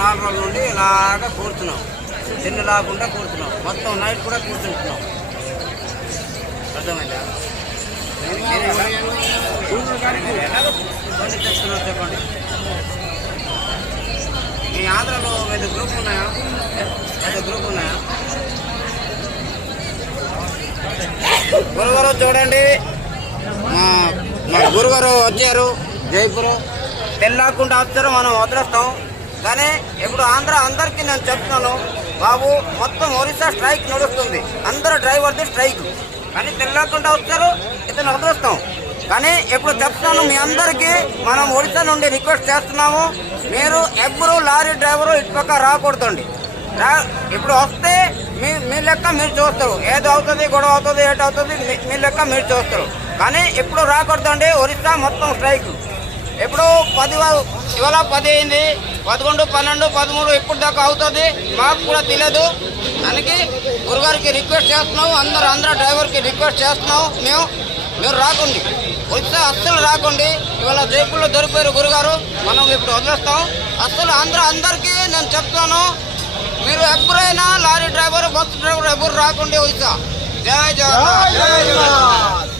4 రోజుల నుండి ఇలాగా కూర్చున్నాం, తిండి లేకుండా కూర్చున్నాం, మొత్తం నైట్ కూడా కూర్చుంటున్నాం. అర్థమైందా? బండి తెస్తున్నారు చెప్పండి. మీ ఆంధ్రలో ఏదో గ్రూప్ ఉన్నాయా? గురుగారు చూడండి, మా గురుగారు వచ్చారు జైపూర్. తెల్లాకుండా వచ్చారు, మనం వదిలేస్తాం. కానీ ఇప్పుడు ఆంధ్ర అందరికీ నేను చెప్తున్నాను బాబు, మొత్తం ఒరిస్సా స్ట్రైక్ నడుస్తుంది, అందరూ డ్రైవర్ది స్ట్రైక్. కానీ తెల్లాకుండా వచ్చారు, ఇతను వదిలేస్తాం. కానీ ఇప్పుడు చెప్తున్నాను మీ అందరికీ, మనం ఒరిస్సా నుండి రిక్వెస్ట్ చేస్తున్నాము, మీరు ఎవ్వరూ లారీ డ్రైవరు ఇటుపక్క రాకూడదండి. ఇప్పుడు వస్తే మీ లెక్క మీరు చూస్తారు, ఏదో అవుతుంది, గొడవ అవుతుంది, ఏటో అవుతుంది, మీ లెక్క మీరు చూస్తారు. కానీ ఇప్పుడు రాకూడదండి. ఒరిస్సా మొత్తం స్ట్రైక్. ఇప్పుడు 10 ఇవాళ 10 అయింది, 11, 12, 13 ఇప్పుడు దాకా అవుతుంది, మాకు కూడా తెలియదు. దానికి గురుగారికి రిక్వెస్ట్ చేస్తున్నాం, అందరూ డ్రైవర్కి రిక్వెస్ట్ చేస్తున్నాం, మీరు రాకండి, వస్తే అస్సలు రాకండి. ఇవాళ జైపూర్లో దొరికిపోయారు గురుగారు, మనం ఇప్పుడు వదిలేస్తాం. అస్సలు అందరికీ నేను చెప్తాను, మీరు ఎప్పుడైనా లారీ డ్రైవర్, బస్సు డ్రైవర్ ఎవరు రాకండి వస్తా. జై జగన్నాథ్.